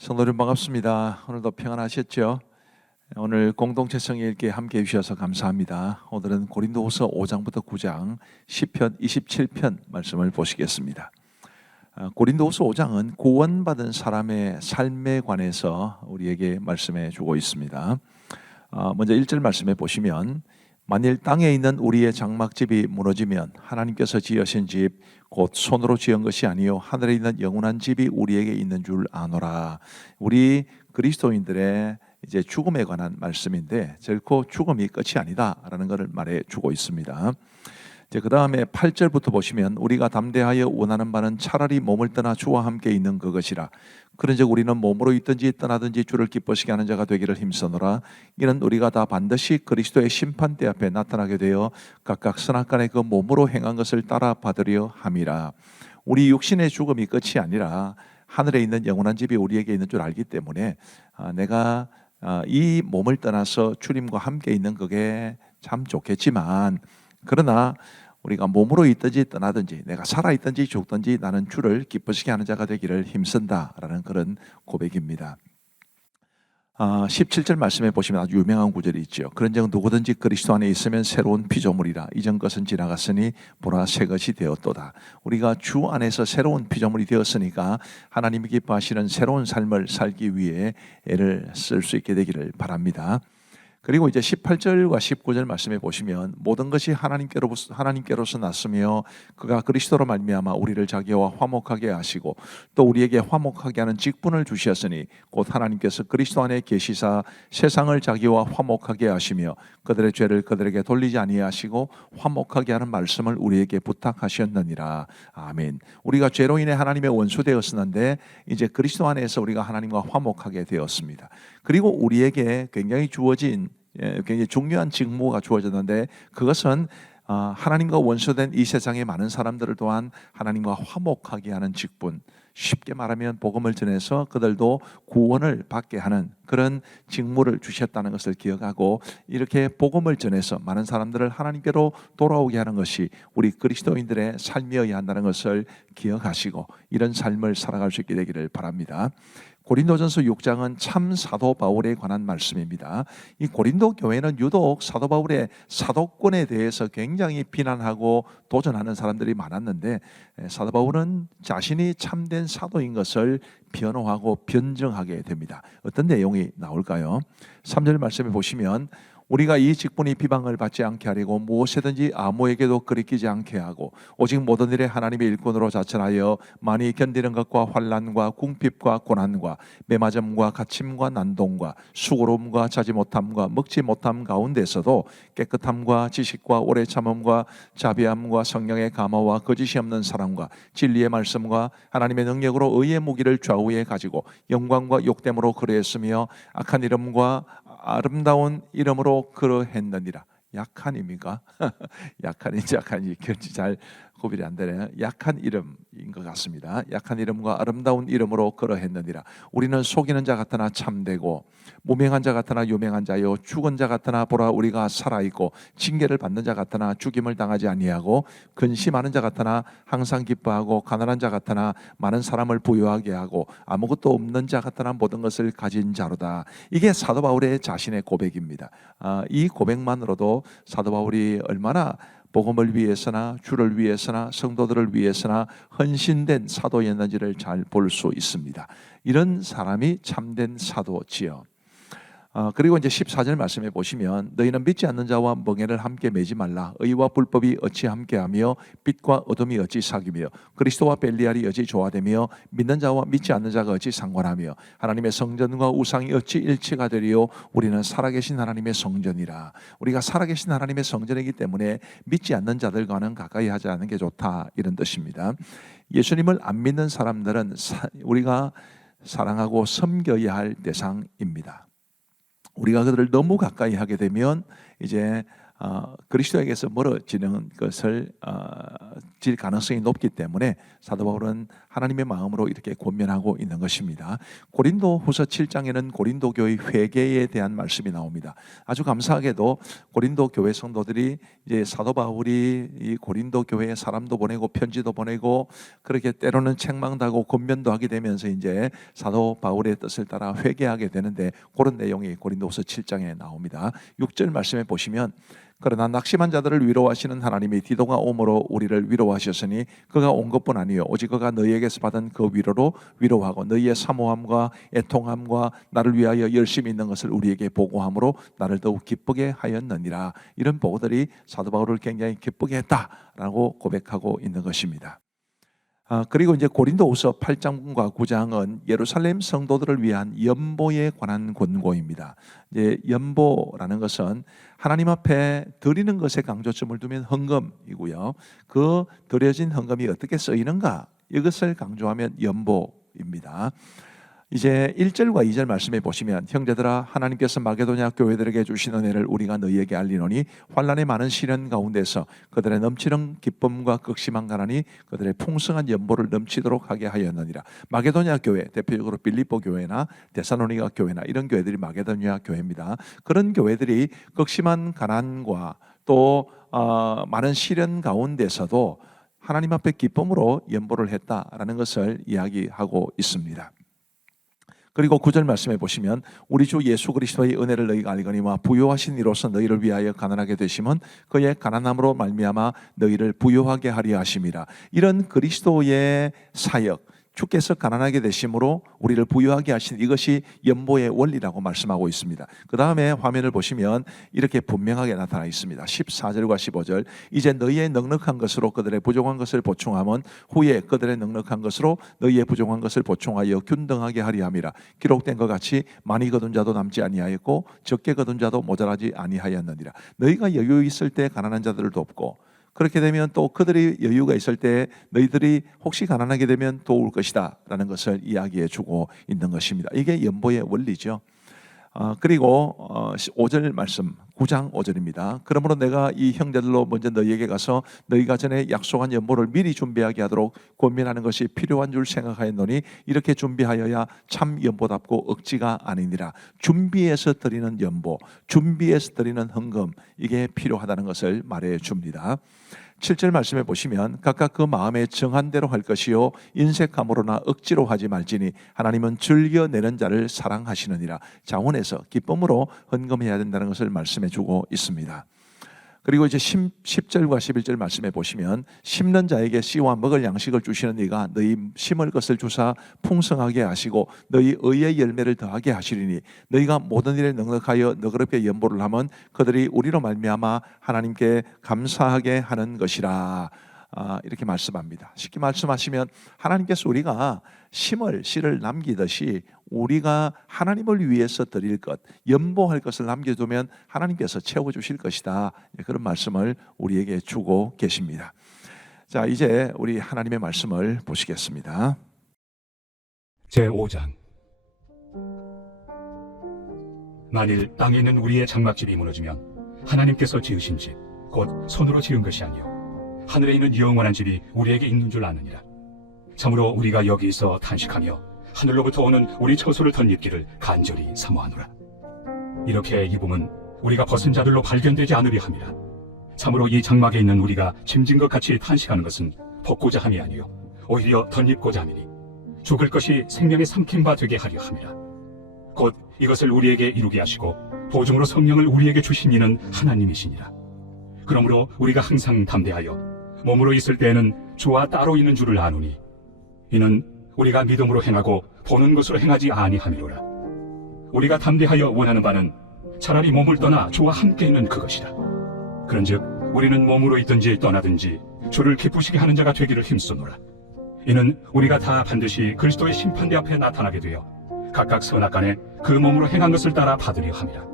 성도님 반갑습니다. 오늘도 평안하셨죠? 오늘 공동체성 읽기 함께 해주셔서 감사합니다. 오늘은 고린도후서 5장부터 9장 10편 27편 말씀을 보시겠습니다. 고린도후서 5장은 구원받은 사람의 삶에 관해서 우리에게 말씀해 주고 있습니다. 먼저 1절 말씀해 보시면, 만일 땅에 있는 우리의 장막집이 무너지면 하나님께서 지으신 집 곧 손으로 지은 것이 아니요 하늘에 있는 영원한 집이 우리에게 있는 줄 아노라. 우리 그리스도인들의 이제 죽음에 관한 말씀인데, 결코 죽음이 끝이 아니다라는 것을 말해 주고 있습니다. 그 다음에 8절부터 보시면, 우리가 담대하여 원하는 바는 차라리 몸을 떠나 주와 함께 있는 그것이라. 그런즉 우리는 몸으로 있든지 떠나든지 주를 기뻐시게 하는 자가 되기를 힘쓰노라. 이는 우리가 다 반드시 그리스도의 심판대 앞에 나타나게 되어 각각 선악간에 그 몸으로 행한 것을 따라 받으려 함이라. 우리 육신의 죽음이 끝이 아니라 하늘에 있는 영원한 집이 우리에게 있는 줄 알기 때문에 내가 이 몸을 떠나서 주님과 함께 있는 그게 참 좋겠지만, 그러나 우리가 몸으로 있든지 떠나든지 내가 살아있든지 죽든지 나는 주를 기쁘시게 하는 자가 되기를 힘쓴다라는 그런 고백입니다. 17절 말씀에 보시면 아주 유명한 구절이 있죠. 그런즉 누구든지 그리스도 안에 있으면 새로운 피조물이라. 이전 것은 지나갔으니 보라 새 것이 되었도다. 우리가 주 안에서 새로운 피조물이 되었으니까 하나님이 기뻐하시는 새로운 삶을 살기 위해 애를 쓸 수 있게 되기를 바랍니다. 그리고 이제 18절과 19절 말씀해 보시면, 모든 것이 하나님께로서 났으며 그가 그리스도로 말미암아 우리를 자기와 화목하게 하시고 또 우리에게 화목하게 하는 직분을 주셨으니 곧 하나님께서 그리스도 안에 계시사 세상을 자기와 화목하게 하시며 그들의 죄를 그들에게 돌리지 아니하시고 화목하게 하는 말씀을 우리에게 부탁하셨느니라. 아멘. 우리가 죄로 인해 하나님의 원수 되었었는데 이제 그리스도 안에서 우리가 하나님과 화목하게 되었습니다. 그리고 우리에게 굉장히 중요한 직무가 주어졌는데, 그것은 하나님과 원수된 이 세상의 많은 사람들을 또한 하나님과 화목하게 하는 직분, 쉽게 말하면 복음을 전해서 그들도 구원을 받게 하는 그런 직무를 주셨다는 것을 기억하고, 이렇게 복음을 전해서 많은 사람들을 하나님께로 돌아오게 하는 것이 우리 그리스도인들의 삶이어야 한다는 것을 기억하시고 이런 삶을 살아갈 수 있게 되기를 바랍니다. 고린도전서 6장은 참 사도 바울에 관한 말씀입니다. 이 고린도 교회는 유독 사도 바울의 사도권에 대해서 굉장히 비난하고 도전하는 사람들이 많았는데, 사도 바울은 자신이 참된 사도인 것을 변호하고 변증하게 됩니다. 어떤 내용이 나올까요? 3절 말씀에 보시면, 우리가 이 직분이 비방을 받지 않게 하려고 무엇이든지 아무에게도 거리끼지 않게 하고 오직 모든 일에 하나님의 일꾼으로 자천하여 많이 견디는 것과 환난과 궁핍과 고난과 매맞음과 갇힘과 난동과 수고로움과 자지 못함과 먹지 못함 가운데서도 깨끗함과 지식과 오래 참음과 자비함과 성령의 감화와 거짓이 없는 사랑과 진리의 말씀과 하나님의 능력으로 의의 무기를 좌우에 가지고 영광과 욕됨으로 그러했으며 악한 이름과 아름다운 이름으로 그러했느니라. 약한 입니까? 약한인지 약한지 잘 구별이 안 되네요. 약한 이름인 것 같습니다. 약한 이름과 아름다운 이름으로 그러했느니라. 우리는 속이는 자 같으나 참되고 무명한 자 같으나 유명한 자요 죽은 자 같으나 보라 우리가 살아있고 징계를 받는 자 같으나 죽임을 당하지 아니하고 근심하는 자 같으나 항상 기뻐하고 가난한 자 같으나 많은 사람을 부유하게 하고 아무것도 없는 자 같으나 모든 것을 가진 자로다. 이게 사도 바울의 자신의 고백입니다. 이 고백만으로도 사도 바울이 얼마나 복음을 위해서나 주를 위해서나 성도들을 위해서나 헌신된 사도였는지를 잘 볼 수 있습니다. 이런 사람이 참된 사도지요. 그리고 이제 14절 말씀해 보시면, 너희는 믿지 않는 자와 멍에를 함께 매지 말라. 의와 불법이 어찌 함께하며 빛과 어둠이 어찌 사귀며 그리스도와 벨리알이 어찌 조화되며 믿는 자와 믿지 않는 자가 어찌 상관하며 하나님의 성전과 우상이 어찌 일치가 되리요. 우리는 살아계신 하나님의 성전이라. 우리가 살아계신 하나님의 성전이기 때문에 믿지 않는 자들과는 가까이 하지 않는 게 좋다, 이런 뜻입니다. 예수님을 안 믿는 사람들은 우리가 사랑하고 섬겨야 할 대상입니다. 우리가 그들을 너무 가까이 하게 되면 이제 그리스도에게서 멀어지는 것을 질 가능성이 높기 때문에 사도 바울은 하나님의 마음으로 이렇게 권면하고 있는 것입니다. 고린도후서 7장에는 고린도 교회 회개에 대한 말씀이 나옵니다. 아주 감사하게도 고린도 교회 성도들이 이제 사도 바울이 이 고린도 교회에 사람도 보내고 편지도 보내고 그렇게 때로는 책망도 하고 권면도 하게 되면서 이제 사도 바울의 뜻을 따라 회개하게 되는데, 그런 내용이 고린도후서 7장에 나옵니다. 6절 말씀에 보시면, 그러나 낙심한 자들을 위로하시는 하나님이 디도가 오므로 우리를 위로하셨으니 그가 온 것뿐 아니요 오직 그가 너희에게서 받은 그 위로로 위로하고 너희의 사모함과 애통함과 나를 위하여 열심히 있는 것을 우리에게 보고함으로 나를 더욱 기쁘게 하였느니라. 이런 보고들이 사도 바울을 굉장히 기쁘게 했다라고 고백하고 있는 것입니다. 그리고 이제 고린도후서 8장과 9장은 예루살렘 성도들을 위한 연보에 관한 권고입니다. 이제 연보라는 것은 하나님 앞에 드리는 것에 강조점을 두면 헌금이고요. 그 드려진 헌금이 어떻게 쓰이는가, 이것을 강조하면 연보입니다. 이제 1절과 2절 말씀에 보시면, 형제들아 하나님께서 마게도냐 교회들에게 주신 은혜를 우리가 너희에게 알리노니 환난의 많은 시련 가운데서 그들의 넘치는 기쁨과 극심한 가난이 그들의 풍성한 연보를 넘치도록 하게 하였느니라. 마게도냐 교회, 대표적으로 빌립보 교회나 데살로니가 교회나 이런 교회들이 마게도냐 교회입니다. 그런 교회들이 극심한 가난과 또 많은 시련 가운데서도 하나님 앞에 기쁨으로 연보를 했다라는 것을 이야기하고 있습니다. 그리고 9절 말씀해 보시면, 우리 주 예수 그리스도의 은혜를 너희가 알거니와 부요하신 이로서 너희를 위하여 가난하게 되심은 그의 가난함으로 말미암아 너희를 부요하게 하려 하심이라. 이런 그리스도의 사역, 주께서 가난하게 되심으로 우리를 부유하게 하신 이것이 연보의 원리라고 말씀하고 있습니다. 그 다음에 화면을 보시면 이렇게 분명하게 나타나 있습니다. 14절과 15절, 이제 너희의 넉넉한 것으로 그들의 부족한 것을 보충하면 후에 그들의 넉넉한 것으로 너희의 부족한 것을 보충하여 균등하게 하리 함이라. 기록된 것 같이 많이 거둔 자도 남지 아니하였고 적게 거둔 자도 모자라지 아니하였느니라. 너희가 여유 있을 때 가난한 자들을 돕고, 그렇게 되면 또 그들이 여유가 있을 때 너희들이 혹시 가난하게 되면 도울 것이다 라는 것을 이야기해 주고 있는 것입니다. 이게 연보의 원리죠. 그리고 5절 말씀, 9장 5절입니다. 그러므로 내가 이 형제들로 먼저 너희에게 가서 너희가 전에 약속한 연보를 미리 준비하게 하도록 권면하는 것이 필요한 줄 생각하였노니 이렇게 준비하여야 참 연보답고 억지가 아니니라. 준비해서 드리는 연보, 준비해서 드리는 헌금, 이게 필요하다는 것을 말해 줍니다. 7절 말씀에 보시면, 각각 그 마음에 정한 대로 할 것이요 인색함으로나 억지로 하지 말지니 하나님은 즐겨내는 자를 사랑하시느니라. 자원해서 기쁨으로 헌금해야 된다는 것을 말씀해 주고 있습니다. 그리고 이제 10절과 11절 말씀해 보시면, 심는 자에게 씨와 먹을 양식을 주시는 이가 너희 심을 것을 주사 풍성하게 하시고 너희 의의 열매를 더하게 하시리니 너희가 모든 일에 넉넉하여 너그럽게 연보를 하면 그들이 우리로 말미암아 하나님께 감사하게 하는 것이라. 이렇게 말씀합니다. 쉽게 말씀하시면, 하나님께서 우리가 심을 씨를 남기듯이 우리가 하나님을 위해서 드릴 것, 연보할 것을 남겨두면 하나님께서 채워주실 것이다. 그런 말씀을 우리에게 주고 계십니다. 자, 이제 우리 하나님의 말씀을 보시겠습니다. 제5장. 만일 땅에 있는 우리의 장막집이 무너지면 하나님께서 지으신 집, 곧 손으로 지은 것이 아니요 하늘에 있는 영원한 집이 우리에게 있는 줄 아느니라. 참으로 우리가 여기 있어 탄식하며 하늘로부터 오는 우리 처소를 덧입기를 간절히 사모하노라. 이렇게 입음은 우리가 벗은 자들로 발견되지 않으리 함이라. 참으로 이 장막에 있는 우리가 짐진 것 같이 탄식하는 것은 벗고자 함이 아니요 오히려 덧입고자 함이니 죽을 것이 생명의 삼킨 바 되게 하려 함이라. 곧 이것을 우리에게 이루게 하시고 보증으로 성령을 우리에게 주신 이는 하나님이시니라. 그러므로 우리가 항상 담대하여 몸으로 있을 때에는 주와 따로 있는 줄을 아노니 이는 우리가 믿음으로 행하고 보는 것으로 행하지 아니함이로라. 우리가 담대하여 원하는 바는 차라리 몸을 떠나 주와 함께 있는 그것이라. 그런즉 우리는 몸으로 있든지 떠나든지 주를 기쁘시게 하는 자가 되기를 힘쓰노라. 이는 우리가 다 반드시 그리스도의 심판대 앞에 나타나게 되어 각각 선악간에 그 몸으로 행한 것을 따라 받으려 함이라.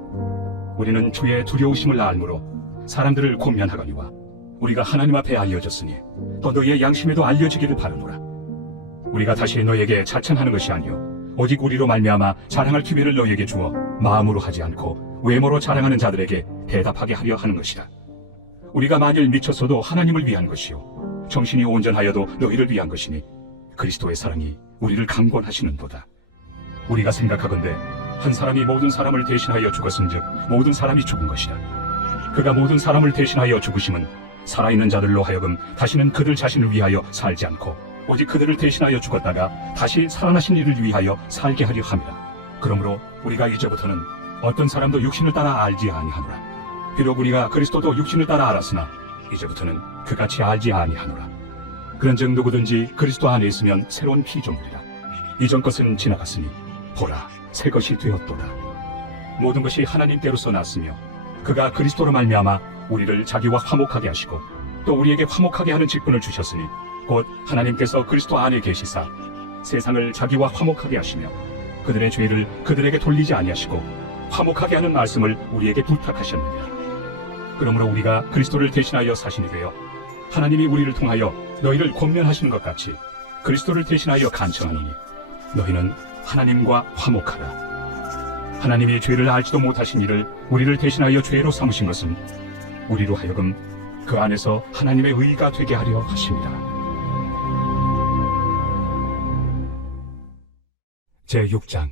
우리는 주의 두려우심을 알므로 사람들을 권면하거니와 우리가 하나님 앞에 알려졌으니 또 너희의 양심에도 알려지기를 바라노라. 우리가 다시 너희에게 자천하는 것이 아니요 오직 우리로 말미암아 자랑할 기회를 너희에게 주어 마음으로 하지 않고 외모로 자랑하는 자들에게 대답하게 하려 하는 것이라. 우리가 만일 미쳤어도 하나님을 위한 것이요 정신이 온전하여도 너희를 위한 것이니 그리스도의 사랑이 우리를 강권하시는도다. 우리가 생각하건대 한 사람이 모든 사람을 대신하여 죽었은즉 모든 사람이 죽은 것이라. 그가 모든 사람을 대신하여 죽으심은 살아있는 자들로 하여금 다시는 그들 자신을 위하여 살지 않고 오직 그들을 대신하여 죽었다가 다시 살아나신 이를 위하여 살게 하려 함이라. 그러므로 우리가 이제부터는 어떤 사람도 육신을 따라 알지 아니하노라. 비록 우리가 그리스도도 육신을 따라 알았으나 이제부터는 그같이 알지 아니하노라. 그런즉 누구든지 그리스도 안에 있으면 새로운 피조물이라. 이전 것은 지나갔으니 보라 새 것이 되었도다. 모든 것이 하나님께로서 났으며 그가 그리스도로 말미암아 우리를 자기와 화목하게 하시고 또 우리에게 화목하게 하는 직분을 주셨으니 곧 하나님께서 그리스도 안에 계시사 세상을 자기와 화목하게 하시며 그들의 죄를 그들에게 돌리지 아니하시고 화목하게 하는 말씀을 우리에게 부탁하셨느니라. 그러므로 우리가 그리스도를 대신하여 사신이 되어 하나님이 우리를 통하여 너희를 권면하시는 것 같이 그리스도를 대신하여 간청하노니 너희는 하나님과 화목하라. 하나님이 죄를 알지도 못하신 이를 우리를 대신하여 죄로 삼으신 것은 우리로 하여금 그 안에서 하나님의 의가 되게 하려 하심이라. 제6장.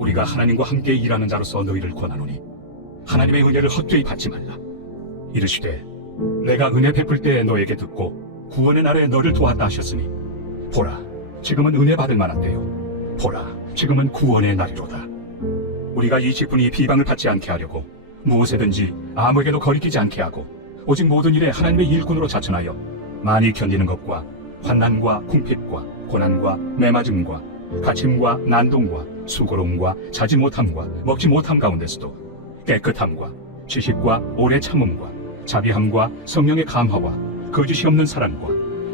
우리가 하나님과 함께 일하는 자로서 너희를 권하노니 하나님의 은혜를 헛되이 받지 말라. 이르시되 내가 은혜 베풀 때에 너에게 듣고 구원의 날에 너를 도왔다 하셨으니 보라 지금은 은혜 받을 만한 때요 보라 지금은 구원의 날이로다. 우리가 이 직분이 비방을 받지 않게 하려고 무엇에든지 아무에게도 거리끼지 않게 하고 오직 모든 일에 하나님의 일꾼으로 자천하여 많이 견디는 것과 환난과 궁핍과 고난과 매맞음과 갇힘과 난동과 수고로움과 자지 못함과 먹지 못함 가운데서도 깨끗함과 지식과 오래 참음과 자비함과 성령의 감화와 거짓이 없는 사랑과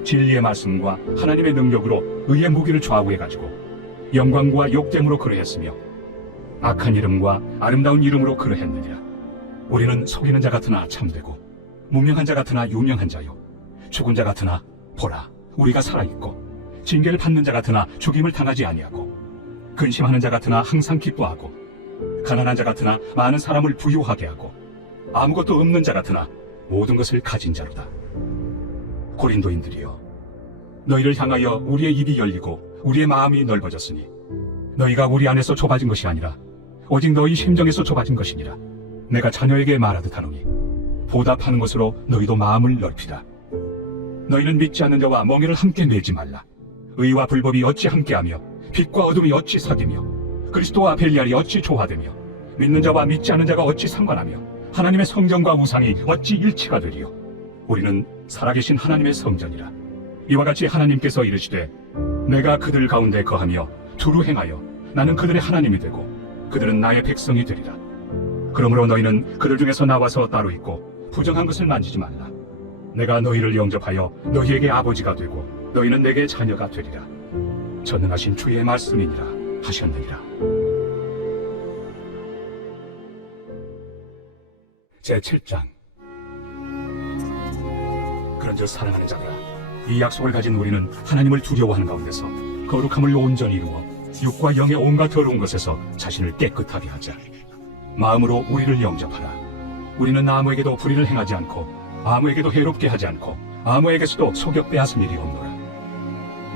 진리의 말씀과 하나님의 능력으로 의의 무기를 좌우해가지고 영광과 욕됨으로 그러했으며 악한 이름과 아름다운 이름으로 그러했느니라. 우리는 속이는 자 같으나 참되고 무명한 자 같으나 유명한 자요 죽은 자 같으나 보라 우리가 살아있고 징계를 받는 자 같으나 죽임을 당하지 아니하고 근심하는 자 같으나 항상 기뻐하고 가난한 자 같으나 많은 사람을 부유하게 하고 아무것도 없는 자 같으나 모든 것을 가진 자로다. 고린도인들이여 너희를 향하여 우리의 입이 열리고 우리의 마음이 넓어졌으니 너희가 우리 안에서 좁아진 것이 아니라 오직 너희 심정에서 좁아진 것이니라. 내가 자녀에게 말하듯 하노니 보답하는 것으로 너희도 마음을 넓히라. 너희는 믿지 않는 자와 멍에를 함께 내지 말라. 의와 불법이 어찌 함께하며 빛과 어둠이 어찌 사귀며 그리스도와 벨리알이 어찌 조화되며 믿는 자와 믿지 않는 자가 어찌 상관하며 하나님의 성전과 우상이 어찌 일치가 되리요. 우리는 살아계신 하나님의 성전이라. 이와 같이 하나님께서 이르시되 내가 그들 가운데 거하며 두루 행하여 나는 그들의 하나님이 되고 그들은 나의 백성이 되리라. 그러므로 너희는 그들 중에서 나와서 따로 있고 부정한 것을 만지지 말라. 내가 너희를 영접하여 너희에게 아버지가 되고 너희는 내게 자녀가 되리라. 전능하신 주의 말씀이니라 하셨느니라. 제7장. 그런즉 사랑하는 자들아 이 약속을 가진 우리는 하나님을 두려워하는 가운데서 거룩함을 온전히 이루어 육과 영의 온갖 더러운 것에서 자신을 깨끗하게 하자. 마음으로 우리를 영접하라. 우리는 아무에게도 불의를 행하지 않고 아무에게도 해롭게 하지 않고 아무에게서도 속여 빼앗은 일이 없노라.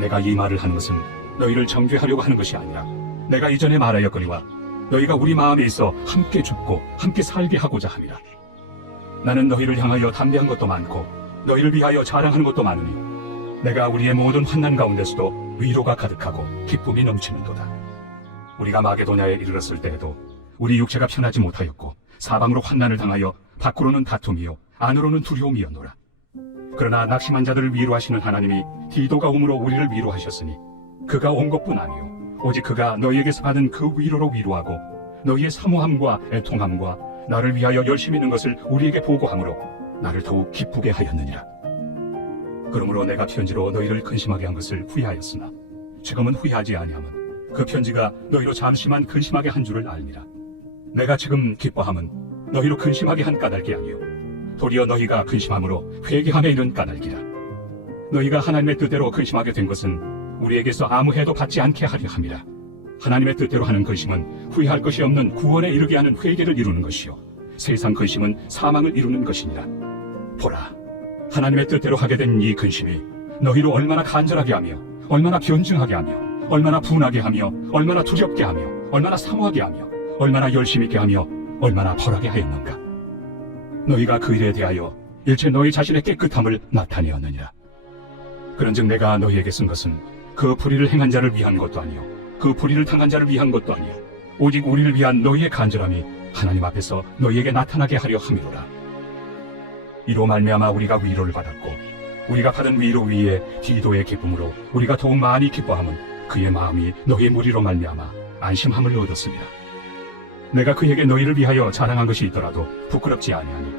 내가 이 말을 하는 것은 너희를 정죄하려고 하는 것이 아니라 내가 이전에 말하였거니와 너희가 우리 마음에 있어 함께 죽고 함께 살게 하고자 함이라. 나는 너희를 향하여 담대한 것도 많고 너희를 위하여 자랑하는 것도 많으니 내가 우리의 모든 환난 가운데서도 위로가 가득하고 기쁨이 넘치는도다. 우리가 마게도냐에 이르렀을 때에도 우리 육체가 편하지 못하였고 사방으로 환난을 당하여 밖으로는 다툼이요 안으로는 두려움이었노라. 그러나 낙심한 자들을 위로하시는 하나님이 디도가 옴으로 우리를 위로하셨으니 그가 온 것뿐 아니요 오직 그가 너희에게서 받은 그 위로로 위로하고 너희의 사모함과 애통함과 나를 위하여 열심히 있는 것을 우리에게 보고함으로 나를 더욱 기쁘게 하였느니라. 그러므로 내가 편지로 너희를 근심하게 한 것을 후회하였으나 지금은 후회하지 아니함은 그 편지가 너희로 잠시만 근심하게 한 줄을 알미라. 내가 지금 기뻐함은 너희로 근심하게 한 까닭이 아니요 도리어 너희가 근심함으로 회개함에 이른 까닭이라. 너희가 하나님의 뜻대로 근심하게 된 것은 우리에게서 아무 해도 받지 않게 하려 함이라. 하나님의 뜻대로 하는 근심은 후회할 것이 없는 구원에 이르게 하는 회개를 이루는 것이요 세상 근심은 사망을 이루는 것이니라. 보라, 하나님의 뜻대로 하게 된 이 근심이 너희로 얼마나 간절하게 하며 얼마나 변증하게 하며 얼마나 분하게 하며 얼마나 두렵게 하며 얼마나 사모하게 하며 얼마나 열심 있게 하며 얼마나 벌하게 하였는가. 너희가 그 일에 대하여 일체 너희 자신의 깨끗함을 나타내었느니라. 그런즉 내가 너희에게 쓴 것은 그 불의를 행한 자를 위한 것도 아니요 그 불의를 당한 자를 위한 것도 아니요 오직 우리를 위한 너희의 간절함이 하나님 앞에서 너희에게 나타나게 하려 함이로라. 이로 말미암아 우리가 위로를 받았고 우리가 받은 위로 위에 디도의 기쁨으로 우리가 더욱 많이 기뻐함은 그의 마음이 너희의 무리로 말미암아 안심함을 얻었습니다. 내가 그에게 너희를 위하여 자랑한 것이 있더라도 부끄럽지 아니하니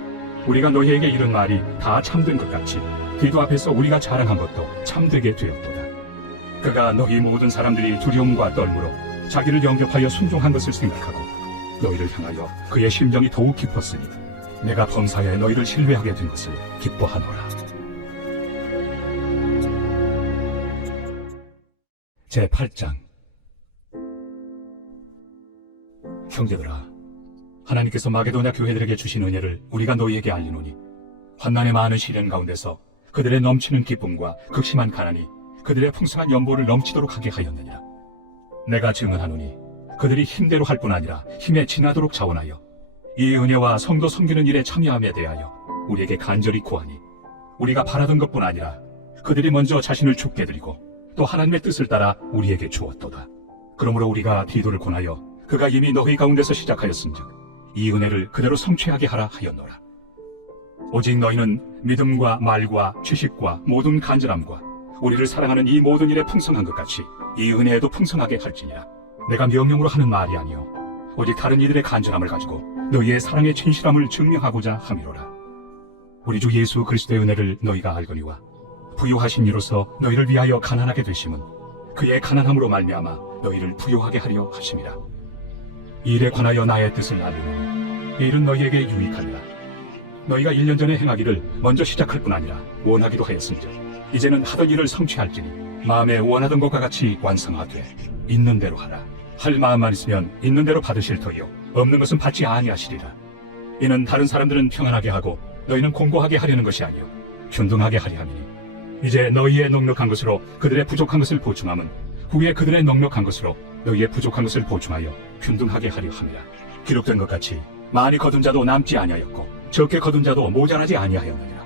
우리가 너희에게 이른 말이 다 참된 것 같이 디도 앞에서 우리가 자랑한 것도 참되게 되었도다. 그가 너희 모든 사람들이 두려움과 떨므로 자기를 영접하여 순종한 것을 생각하고 너희를 향하여 그의 심정이 더욱 깊었으니 내가 범사에 너희를 신뢰하게 된 것을 기뻐하노라. 제8장. 형제들아, 하나님께서 마게도냐 교회들에게 주신 은혜를 우리가 너희에게 알리노니 환난의 많은 시련 가운데서 그들의 넘치는 기쁨과 극심한 가난이 그들의 풍성한 연보를 넘치도록 하게 하였느니라. 내가 증언하노니 그들이 힘대로 할 뿐 아니라 힘에 지나도록 자원하여 이 은혜와 성도 섬기는 일에 참여함에 대하여 우리에게 간절히 구하니 우리가 바라던 것뿐 아니라 그들이 먼저 자신을 죽게 드리고 또 하나님의 뜻을 따라 우리에게 주었도다. 그러므로 우리가 디도를 권하여 그가 이미 너희 가운데서 시작하였은즉 이 은혜를 그대로 성취하게 하라 하였노라. 오직 너희는 믿음과 말과 지식과 모든 간절함과 우리를 사랑하는 이 모든 일에 풍성한 것 같이 이 은혜에도 풍성하게 할지니라. 내가 명령으로 하는 말이 아니요 오직 다른 이들의 간절함을 가지고 너희의 사랑의 진실함을 증명하고자 함이로라. 우리 주 예수 그리스도의 은혜를 너희가 알거니와 부요하신 이로서 너희를 위하여 가난하게 되심은 그의 가난함으로 말미암아 너희를 부요하게 하려 하심이라. 이 일에 관하여 나의 뜻을 알리노니 이 일은 너희에게 유익하리라. 너희가 1년 전에 행하기를 먼저 시작할 뿐 아니라 원하기도 하였은즉 이제는 하던 일을 성취할지니 마음에 원하던 것과 같이 완성하되 있는 대로 하라. 할 마음만 있으면 있는 대로 받으실 터이요 없는 것은 받지 아니하시리라. 이는 다른 사람들은 평안하게 하고 너희는 공고하게 하려는 것이 아니요 균등하게 하려 함이니 이제 너희의 넉넉한 것으로 그들의 부족한 것을 보충함은 후에 그들의 넉넉한 것으로 너희의 부족한 것을 보충하여 균등하게 하려 함이라. 기록된 것 같이 많이 거둔 자도 남지 아니하였고 적게 거둔 자도 모자라지 아니하였느니라.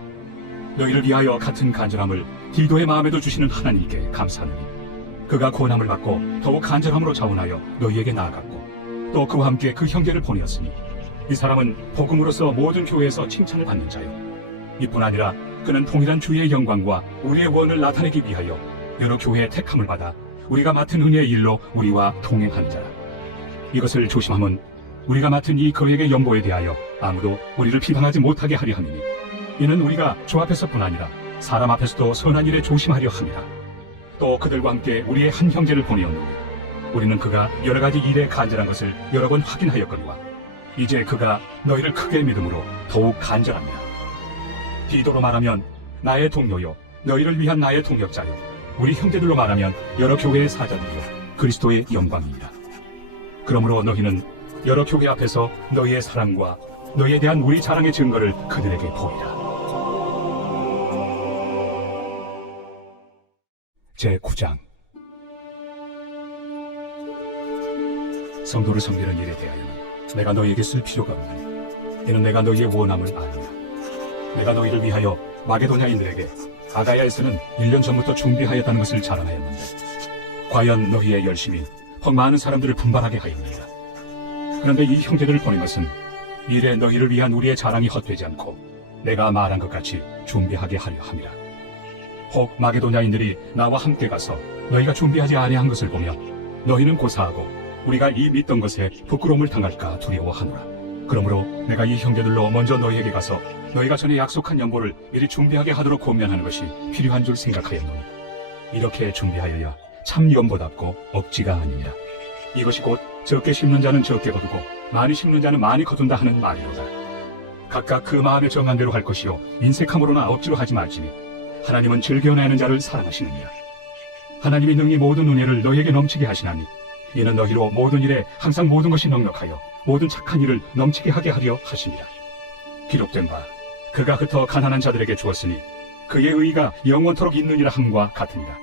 너희를 위하여 같은 간절함을 디도의 마음에도 주시는 하나님께 감사하노니 그가 구원함을 받고 더욱 간절함으로 자원하여 너희에게 나아갔고 또 그와 함께 그 형제를 보내었으니 이 사람은 복음으로서 모든 교회에서 칭찬을 받는 자요 이뿐 아니라 그는 통일한 주의 영광과 우리의 원을 나타내기 위하여 여러 교회의 택함을 받아 우리가 맡은 은혜의 일로 우리와 동행하는 자라. 이것을 조심함은 우리가 맡은 이 거액의 연보에 대하여 아무도 우리를 비방하지 못하게 하려 함이니 이는 우리가 주 앞에서뿐 아니라 사람 앞에서도 선한 일에 조심하려 함이라. 또 그들과 함께 우리의 한 형제를 보내었노니 우리는 그가 여러 가지 일에 간절한 것을 여러 번 확인하였거니와 이제 그가 너희를 크게 믿음으로 더욱 간절합니다. 디도로 말하면 나의 동료요 너희를 위한 나의 동역자요 우리 형제들로 말하면 여러 교회의 사자들이요 그리스도의 영광이니라. 그러므로 너희는 여러 교회 앞에서 너희의 사랑과 너희에 대한 우리 자랑의 증거를 그들에게 보이라. 제9장. 성도를 섬기는 일에 대하여는 내가 너희에게 쓸 필요가 없나니 이는 내가 너희의 원함을 아느냐. 내가 너희를 위하여 마게도냐인들에게 아가야에서는 1년 전부터 준비하였다는 것을 자랑하였는데 과연 너희의 열심이 더 많은 사람들을 분발하게 하였느니라. 그런데 이 형제들을 보낸 것은 미래 너희를 위한 우리의 자랑이 헛되지 않고 내가 말한 것 같이 준비하게 하려 함이라. 혹 마게도냐인들이 나와 함께 가서 너희가 준비하지 아니한 것을 보며 너희는 고사하고 우리가 이 믿던 것에 부끄러움을 당할까 두려워하노라. 그러므로 내가 이 형제들로 먼저 너희에게 가서 너희가 전에 약속한 연보를 미리 준비하게 하도록 권면하는 것이 필요한 줄 생각하였노니 이렇게 준비하여야 참 연보답고 억지가 아니니라. 이것이 곧 적게 심는 자는 적게 거두고 많이 심는 자는 많이 거둔다 하는 말이로다. 각각 그 마음에 정한 대로 할 것이요 인색함으로나 억지로 하지 말지니 하나님은 즐겨내는 자를 사랑하시느니라. 하나님이 능히 모든 은혜를 너희에게 넘치게 하시나니 이는 너희로 모든 일에 항상 모든 것이 넉넉하여 모든 착한 일을 넘치게 하게 하려 하심이라. 기록된 바 그가 흩어 가난한 자들에게 주었으니 그의 의가 영원토록 있느니라 함과 같으니라.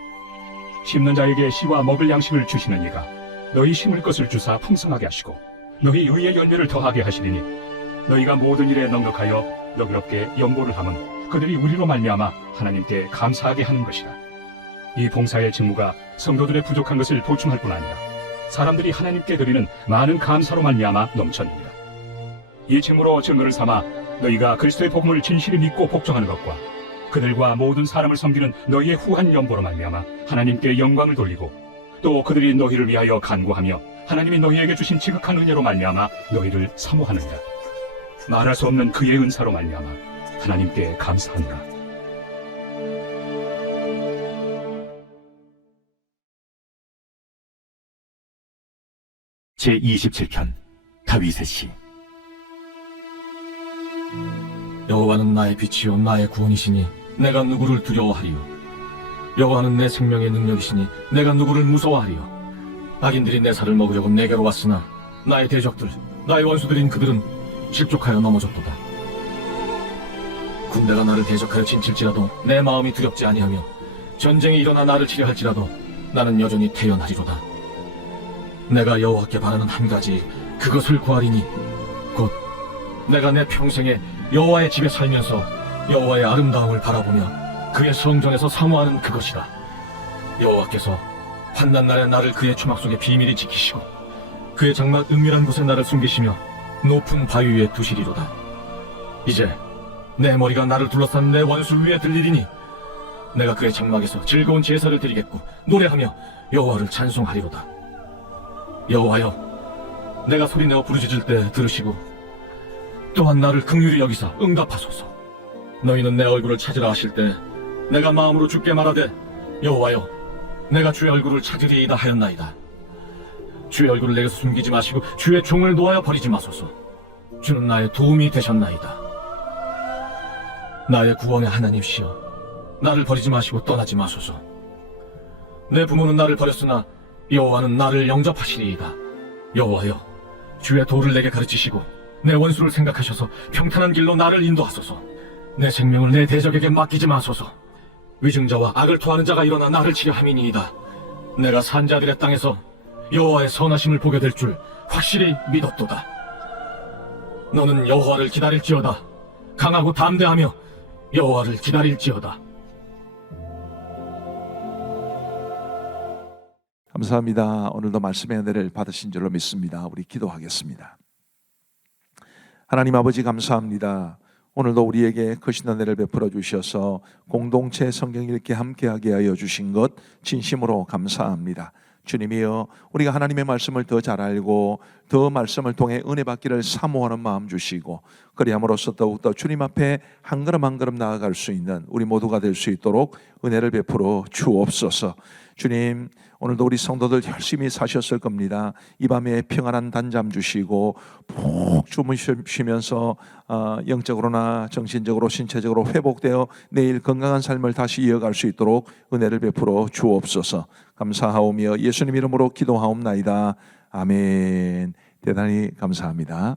심는 자에게 씨와 먹을 양식을 주시는 이가 너희 심을 것을 주사 풍성하게 하시고 너희 의의 열매를 더하게 하시리니 너희가 모든 일에 넉넉하여 너그럽게 연보를 함은 그들이 우리로 말미암아 하나님께 감사하게 하는 것이라. 이 봉사의 직무가 성도들의 부족한 것을 보충할 뿐 아니라 사람들이 하나님께 드리는 많은 감사로 말미암아 넘쳤느니라. 이 직무로 증거를 삼아 너희가 그리스도의 복음을 진실히 믿고 복종하는 것과 그들과 모든 사람을 섬기는 너희의 후한 연보로 말미암아 하나님께 영광을 돌리고 또 그들이 너희를 위하여 간구하며 하나님이 너희에게 주신 지극한 은혜로 말미암아 너희를 사모하느니라. 말할 수 없는 그의 은사로 말미암아 하나님께 감사하노라. 제27편 다윗의 시. 여호와는 나의 빛이요 나의 구원이시니 내가 누구를 두려워하리요. 여호와는 내 생명의 능력이시니 내가 누구를 무서워하리요. 악인들이 내 살을 먹으려고 내게로 왔으나 나의 대적들 나의 원수들인 그들은 실족하여 넘어졌도다. 군대가 나를 대적하여 진칠지라도 내 마음이 두렵지 아니하며 전쟁이 일어나 나를 치려 할지라도 나는 여전히 태연하리로다. 내가 여호와께 바라는 한 가지 그것을 구하리니 곧 내가 내 평생에 여호와의 집에 살면서 여호와의 아름다움을 바라보며 그의 성전에서 사모하는 그것이다. 여호와께서 환난 날에 나를 그의 주막 속에 비밀히 지키시고 그의 장막 은밀한 곳에 나를 숨기시며 높은 바위 위에 두시리로다. 이제 내 머리가 나를 둘러싼 내 원수 위에 들리리니 내가 그의 장막에서 즐거운 제사를 드리겠고 노래하며 여호와를 찬송하리로다. 여호와여, 내가 소리내어 부르짖을 때 들으시고 또한 나를 긍휼히 여기사 응답하소서. 너희는 내 얼굴을 찾으라 하실 때 내가 마음으로 주께 말하되 여호와여, 내가 주의 얼굴을 찾으리이다 하였나이다. 주의 얼굴을 내게서 숨기지 마시고 주의 종을 놓아여 버리지 마소서. 주는 나의 도움이 되셨나이다. 나의 구원의 하나님시여, 나를 버리지 마시고 떠나지 마소서. 내 부모는 나를 버렸으나 여호와는 나를 영접하시리이다. 여호와여, 주의 도를 내게 가르치시고 내 원수를 생각하셔서 평탄한 길로 나를 인도하소서. 내 생명을 내 대적에게 맡기지 마소서. 위증자와 악을 토하는 자가 일어나 나를 치려 함이니이다. 내가 산자들의 땅에서 여호와의 선하심을 보게 될 줄 확실히 믿었도다. 너는 여호와를 기다릴지어다. 강하고 담대하며 여호와를 기다릴지어다. 감사합니다. 오늘도 말씀의 은혜를 받으신 줄로 믿습니다. 우리 기도하겠습니다. 하나님 아버지 감사합니다. 오늘도 우리에게 크신 은혜를 베풀어 주셔서 공동체 성경 읽기 함께하게 하여 주신 것 진심으로 감사합니다. 주님이여, 우리가 하나님의 말씀을 더 잘 알고 더 말씀을 통해 은혜 받기를 사모하는 마음 주시고 그리함으로써 더욱더 주님 앞에 한 걸음 한 걸음 나아갈 수 있는 우리 모두가 될 수 있도록 은혜를 베풀어 주옵소서. 주님, 오늘도 우리 성도들 열심히 사셨을 겁니다. 이 밤에 평안한 단잠 주시고 푹 주무시면서 영적으로나 정신적으로 신체적으로 회복되어 내일 건강한 삶을 다시 이어갈 수 있도록 은혜를 베풀어 주옵소서. 감사하오며 예수님 이름으로 기도하옵나이다. 아멘. 대단히 감사합니다.